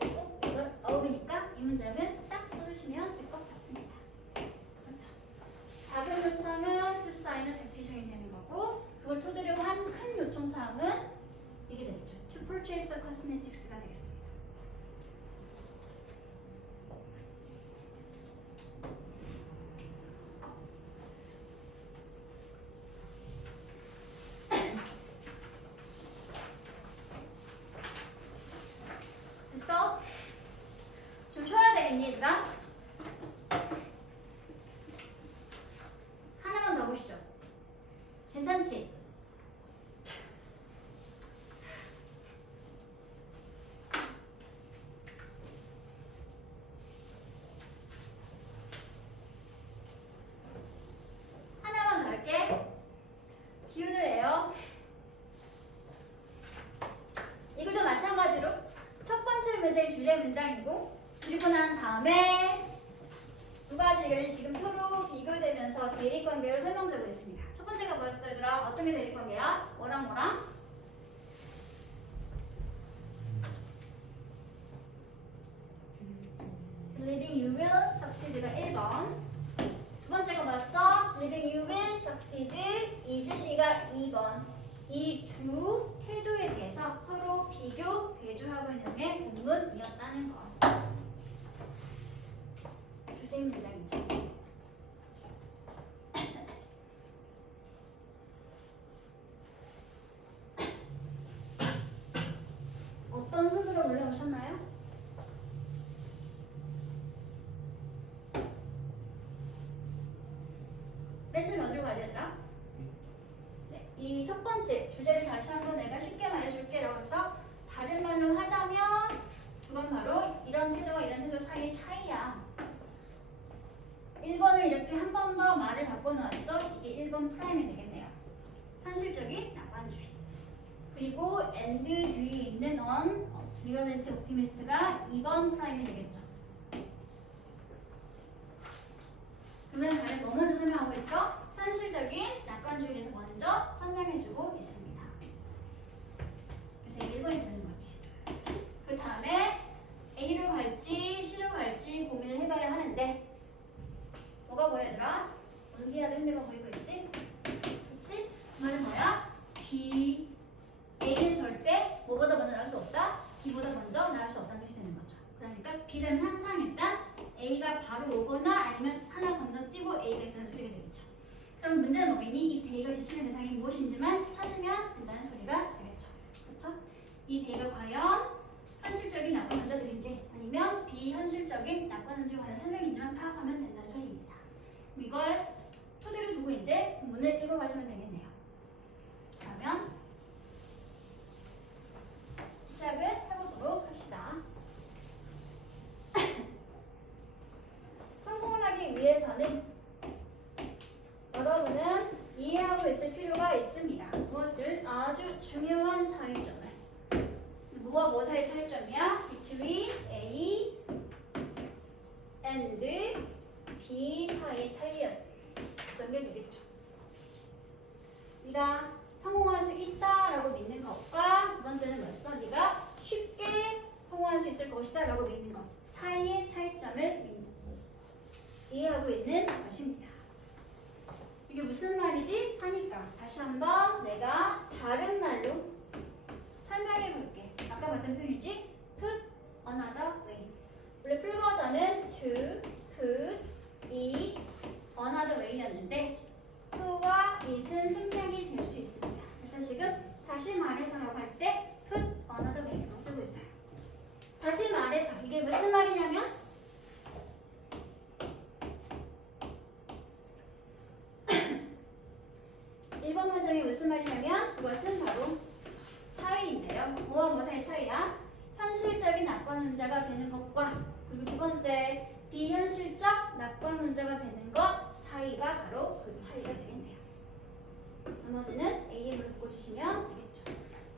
일곱, 여덟, 아홉이니까 이 문장은 딱 써주시면 될 것 같습니다. 그렇죠? 작은 요청은 to sign은 petition이 되는 거고 그걸 토대로 한 큰 요청 사항은 이게 되겠죠. To purchase a cosmetics가 되겠습니다. 됐어? 좀 쉬어야 되겠니, 얘들아? 하나만 더 보시죠. 괜찮지? 하나만 더 할게. 기운을 내요. 이것도 마찬가지로 첫 번째 문장이 주제 문장이고 그리고 난 다음에 두 가지를 지금 서로 비교되면서 대립관계를 설명되고 있습니다. 첫 번째가 뭐였어 얘들아? 어떤 게 대립관계야? 뭐랑 뭐랑? Believing you will succeed가 1번. 두 번째가 뭐였어? Believing you will succeed easily,가 2번. 이 두 태도에 대해서 서로 비교, 대조하고 있는 게 본문이었다는 거. 주제 문장이죠. 어떤 순서로 올라오셨나요? 맨 처음 어디로 가야 되나? 네, 이 첫 번째 주제를 다시 한번 내가 쉽게 말해줄게라고 하면서 다른 말로 하자면 그건 바로 이런 태도와 이런 태도 사이의 차이야. 1번을 이렇게 한 번 더 말을 바꿔놓았죠? 이게 1번 프라임이 되겠네요. 현실적인 낙관주의. 그리고 and 뒤에 있는 on, 리얼리스트 옵티미스트가 2번 프라임이 되겠죠. 그러면 다른 뭐 먼저 설명하고 있어? 현실적인 낙관주의에서 먼저 설명해주고 있습니다. 그래서 이게 1번이 되는 거지. 그 다음에 A로 갈지 C로 갈지 고민을 해봐야 하는데 뭐가 뭐야 얘들아? 언니라도 힘들어 보이고 있지? 그치? 그 말은 뭐야? B, A는 절대 뭐보다 먼저 나올 수 없다? B보다 먼저 나올 수 없다는 뜻이 되는 거죠. 그러니까 B는 항상 일단 A가 바로 오거나 아니면 하나 건너뛰고 A가 있어야 소리가 되겠죠. 그럼 문제는 뭐겠니? 이 대의가 지칭의 대상이 무엇인지만 찾으면 된다는 소리가 되겠죠. 그렇죠? 이 대의가 과연 현실적인 낙관론자들인지 아니면 비현실적인 낙관론자에 관한 설명인지만 파악하면 된다는 소리입니다. 이걸 토대로 두고 이제 본문을 읽어가시면 되겠네요. 그러면 시작을 해보도록 합시다. 성공을 하기 위해서는 여러분은 이해하고 있을 필요가 있습니다. 무엇을? 아주 중요한 차이점을. 뭐와 뭐 사이의 차이점이야? Between A and B 사이의 차이였던 게 되겠죠. 네가 성공할 수 있다라고 믿는 것과 두 번째는 뭐였어? 네가 쉽게 성공할 수 있을 것이다 라고 믿는 것 사이의 차이점을 이해하고 있는 것입니다. 이게 무슨 말이지? 하니까 다시 한번 내가 다른 말로 설명해 볼게. 아까 봤던 표현이지? Put another way. 원래 풀 버전은 to, put, it, another way였는데 to와 it은 생략이 될 수 있습니다. 그래서 지금 다시 말해서라고 할 때 put another way라고 쓰고 있어요. 다시 말해서 이게 무슨 말이냐면 일본 문장이 무슨 말이냐면 그것은 바로 차이인데요. 뭐와 뭐 사이의 차이야? 현실적인 낙관론자가 되는 것과 그리고 두 번째 비현실적 낙관론자가 되는 것 사이가 바로 그 차이가 되겠네요. 나머지는 A로 바꿔주시면 되겠죠.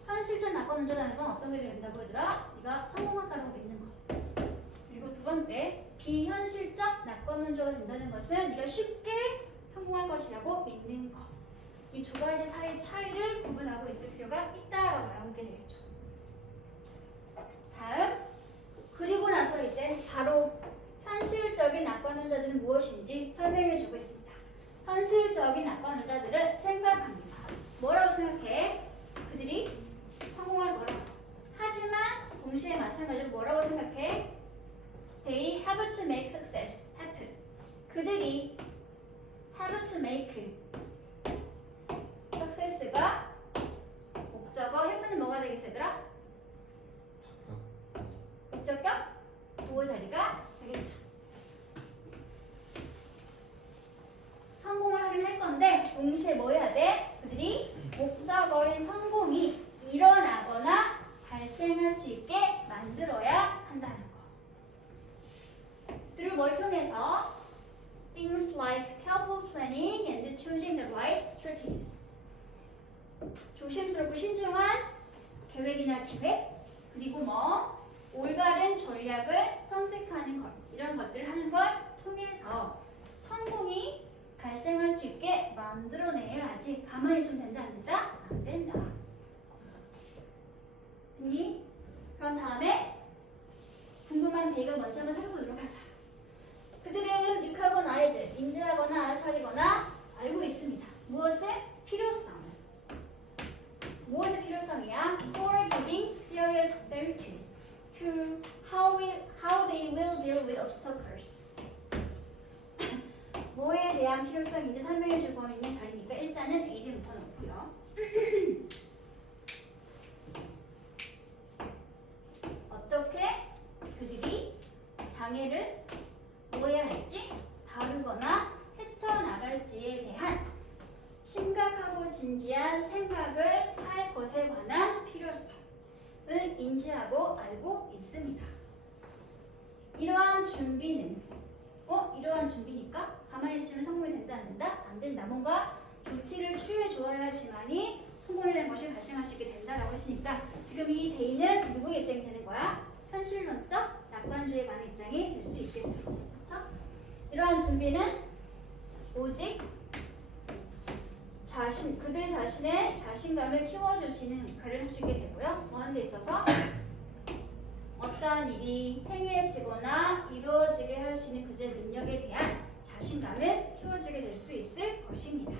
현실적 낙관론자라는 건 어떤 게 된다고 얘들아? 네가 성공할 거라고 믿는 것. 그리고 두 번째 비현실적 낙관론자가 된다는 것은 네가 쉽게 성공할 것이라고 믿는 것. 이 두 가지 사이의 차이를 구분하고 있을 필요가 있다라고 나오게 되겠죠. 다음, 그리고 나서 이제 바로 현실적인 낙관 혼자들은 무엇인지 설명해 주고 있습니다. 현실적인 낙관 혼자들은 생각합니다. 뭐라고 생각해? 그들이 성공할 거라고. 하지만 동시에 마찬가지로 뭐라고 생각해? They have to make success happen. 그들이 have to make success가 목적어, happen은 뭐가 되겠어 얘들아? 목적격? 도어 자리가 되겠죠. 성공을 하긴 할 건데 동시에 뭐 해야 돼? 그들이 목적어인 성공이 일어나거나 발생할 수 있게 만들어야 한다는 거. 그들을 뭘 통해서? Things like careful planning and choosing the right strategies. 조심스럽고 신중한 계획이나 기획, 그리고 뭐 올바른 전략을 선택하는 것, 이런 것들을 하는 걸 통해서 성공이 발생할 수 있게 만들어내야지. 가만히 있으면 된다 안 된다? 안 된다. 됐니? 그럼 다음에 궁금한 대의가 뭔지 한번 살펴보도록 하자. 그들은 리카거나 알지, 인지하거나 알아차리거나 알고 있습니다. 무엇의 필요성? 무엇의 필요성이야? For giving serious thought to how they will deal with obstacles. 뭐에 대한 필요성인지 설명해 줄 거 있는 자리니까 일단은 AD부터 넣고요. 어떻게 그들이 장애를 뭐 해야 할지, 다루거나 헤쳐나갈지에 대한 심각하고 진지한 생각을 할 것에 관한 필요성을 인지하고 알고 있습니다. 이러한 준비는 이러한 준비니까 가만히 있으면 성공이 된다 안 된다? 안 된다. 뭔가 조치를 취해 주어야지만이 성공에 대한 것이 발생할 수 있게 된다라고 했으니까 지금 이 대의는 누구의 입장이 되는 거야? 현실론적 낙관주의에 관한 입장이 될 수 있겠죠. 그렇죠? 이러한 준비는 오직 그들 자신의 자신감을 키워줄 수 있는 역할을 할 수 있게 되고요. 어느 데 있어서 어떠한 일이 행해지거나 이루어지게 할 수 있는 그들의 능력에 대한 자신감을 키워주게 될 수 있을 것입니다.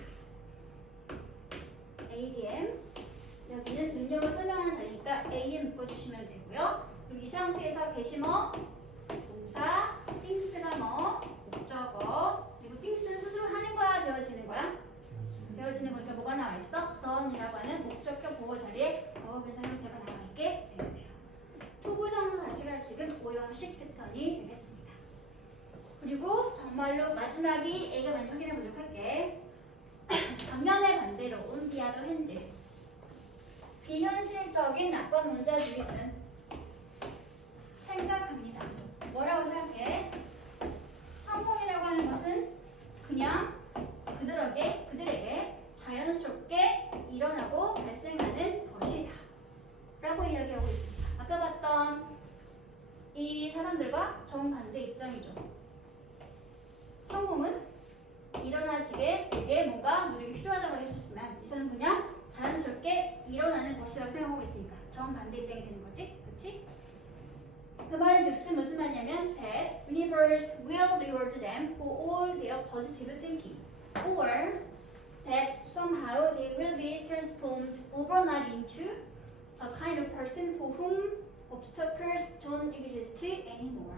ADM 여기는 능력을 설명하는 자리니까 AM 묶어주시면 되고요. 그리고 이 상태에서 게시 뭐 동사, things가 뭐 목적어, 그리고 things는 스스로 하는 거야, 되어지는 거야? 되어지는 거니까 뭐가 나와 있어? done이라고 하는 목적격 보호 자리에 버브에서 형태가 나와 있게 되는데요. 투부정사 자체가 지금 오형식 패턴이 되겠습니다. 그리고 정말로 마지막이 A가 많이 확인해 보도록 할게. 반면에 반대로 on the other hand 비현실적인 낙관 문자주의들은 생각합니다. 뭐라고 생각해? 성공이라고 하는 것은 그냥 그들에게 자연스럽게 일어나고 발생하는 것이다 라고 이야기하고 있습니다. 아까 봤던 이 사람들과 정반대 입장이죠. 성공은 일어나지게 되게 뭔가 노력이 필요하다고 했었지만 이 사람은 그냥 자연스럽게 일어나는 것이라고 생각하고 있으니까 정반대 입장이 되는 거지. 그렇지? 그 말은 즉슨 무슨 말이냐면 that universe will reward them for all their positive thinking or that somehow they will be transformed overnight into a kind of person for whom obstacles don't exist anymore.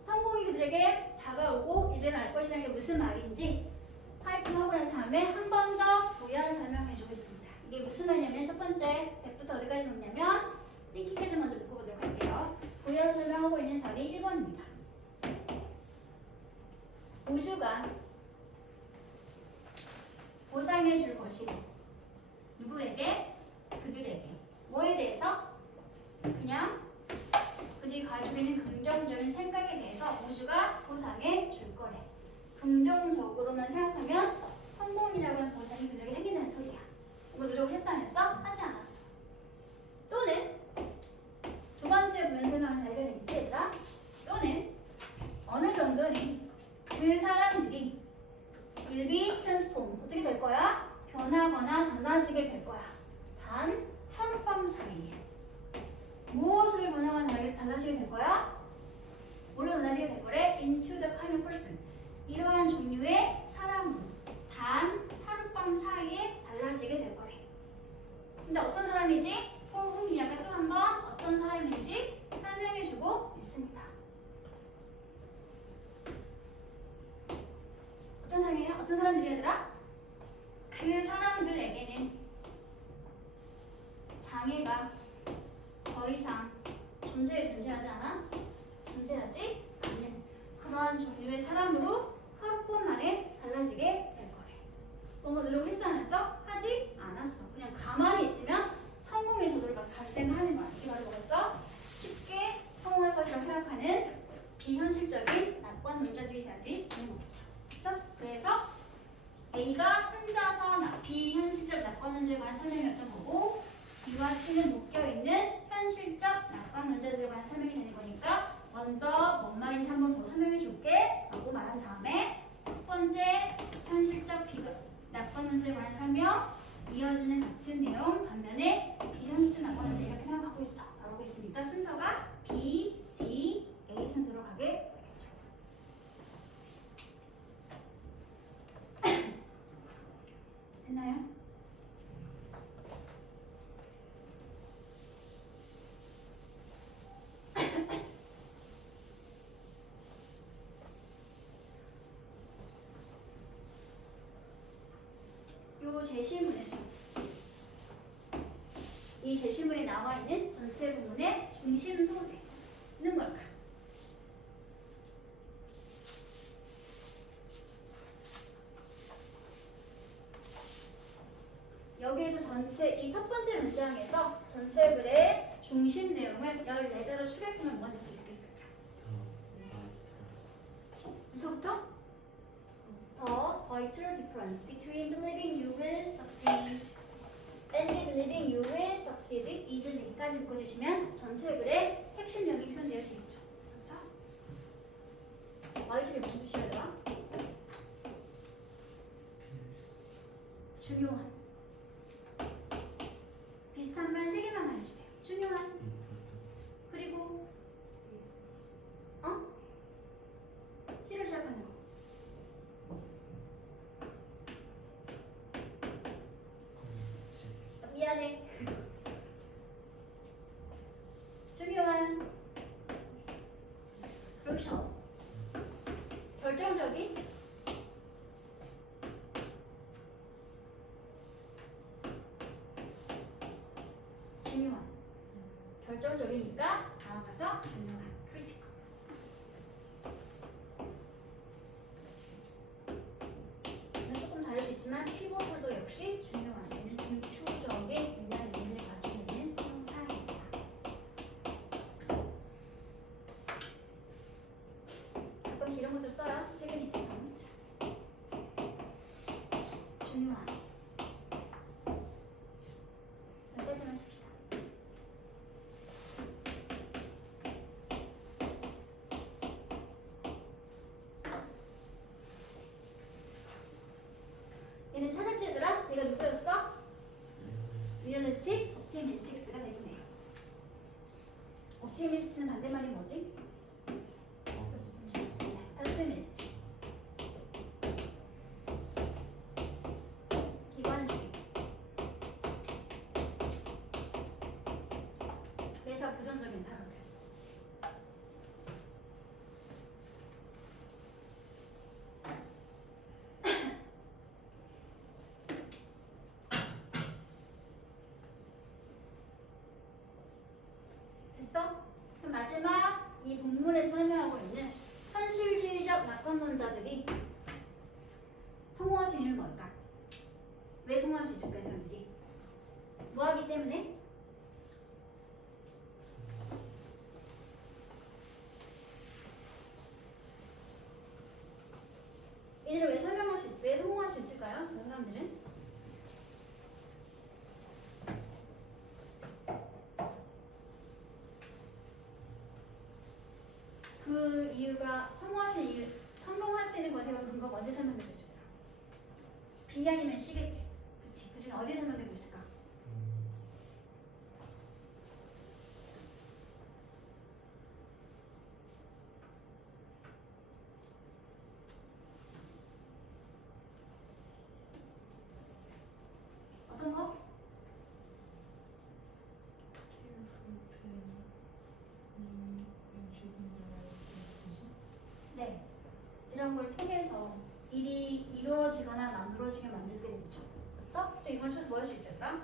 성공이 그들에게 다가오고 일어날 것이라는 게 무슨 말인지 파이프하고 난 다음에 한 번 더 부연 설명해주고 있습니다. 이게 무슨 말이냐면 첫 번째 F부터 어디까지 놓냐면 띵킹까지 먼저 묶어보도록 할게요. 부연 설명하고 있는 자리 1번입니다. 우주가 보상해 줄 것이고 누구에게? 그들에게. 뭐에 대해서? 그냥 그들이 가지고 있는 긍정적인 생각에 대해서 우주가 보상해 줄 거래. 긍정적으로만 생각하면 성공이라고 하는 보상이 그들에게 생긴다는 소리야. 이거 노력을 했어 안 했어? 하지 않았어. 또는 두 번째 부연 설명은 자리가 되겠지 얘들아? 또는 어느 정도는 그 사람들이 will be transformed 어떻게 될 거야? 변하거나 단 하룻밤 사이에 무엇을 번역하냐에 달라지게 될 거야? 뭘로 달라지게 될 거래? Into the kind of person. 이러한 종류의 사람으로 단 하룻밤 사이에 달라지게 될 거래. 근데 어떤 사람이지? 폴 홈이야가 또 한 번 어떤 사람인지 설명해주고 있습니다. 어떤 사람이에요? 어떤 사람들이더라? 그 사람들에게는 장애가 더 이상 존재하지 않아? 존재하지 않는 그러한 종류의 사람으로 하룻밤 만에 달라지게 될 거래. 뭔가 노력을 했어 안 했어? 하지 않았어. 그냥 가만히 있으면 성공의 저돌가 발생하는 거야. 이게 바로 뭐겠어? 쉽게 성공할 것이라고 생각하는 비현실적인 낙관론자주의자들이 있는 거겠죠. 그렇죠? 그래서 A가 혼자서 비현실적 낙관론자에 관한 설명이었던 거고 B와 C는 묶여있는 현실적 낙관론자들에 관한 설명이 되는 거니까 먼저 뭔 말인지 한 번 더 설명해 줄게 라고 말한 다음에 첫 번째 현실적 낙관론자에 관한 설명 이어지는 같은 내용 반면에 비현실적 낙관론자 이렇게 생각하고 있어 라고 있으니까 순서가 B, C, A 순서로 가게 되겠죠. 됐나요? 요 제시문에서 이 제시문에 나와 있는 전체 부분의 중심 소재는 뭘까? 여기에서 전체 이 첫 번째 문장에서 전체 글의 중심 내용을 14자로 추격하면 뭐가 될 수 있겠어요? 여기서부터 The vital difference between believing you will succeed and believing you will succeed is 여기까지 묶어주시면 전체 글의 핵심력이 표현되어져 있죠. 그렇죠? vital이 무슨 뜻이더라? 중요한 비슷한 말 3개만 말해주세요. 중요한 그리고 C로 시작하는 거 미안해. 중요한 crucial 결정적인 중요한 결정적이니까 나아가서 중요한 critical 조금 다를 수 있지만 피보컬도 역시 중요한 얘는 중추적인 의미를 가지고 있는 형사입니다. 가끔씩 이런 것도 써요. 시그니피컨트 중요한 여기까지만 씁시다. 얘는 찾았지 얘들아? 내가 누구였어? 리얼리스틱, 옵티미스틱스가 되겠네요. 옵티미스트는 반대말이 뭐지? 페시미스트 비관주의 그래서 부정적인 사람들 됐어? 그럼 마지막 이 본문에서 설명하고 있는 현실주의적 낙관론자들이 성공할 수 있는 이유는 뭘까? 왜 성공할 수 있을까? 이 사람들이 뭐 하기 때문에? 이들을 왜 성공할 수 있을까요? 이 사람들은? 그 이유가 성공할 수 있는 것에 근거가 어디 설명되고 있을까? B 아니면 C겠지. 그치? 그 중에 어디 설명되고 있을까? 이런 걸 통해서 일이 이루어지거나 만들어지게 만들 때 있죠. 그렇죠? 또 이걸 통해서 뭐 할 수 있을까?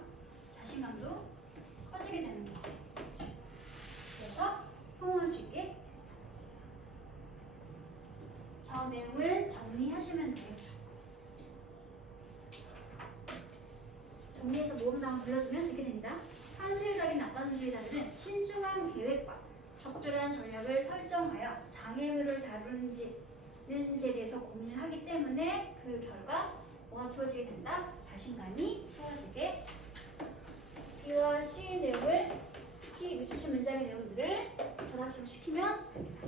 자신감도 커지게 되는 거지. 그렇지? 그래서 성공할 수 있게 저 내용을 정리하시면 되겠죠. 정리해서 모음다음 불러주면 이렇게 됩니다. 현실적인 낙관주의자들은 신중한 계획과 적절한 전략을 설정하여 장애물을 다루는지에 대해서 고민을 하기 때문에 그 결과 뭐가 키워지게 된다? 자신감이 키워지게. B와 C 내용을 P 위주시 문장의 내용들을 결합시키면 됩니다.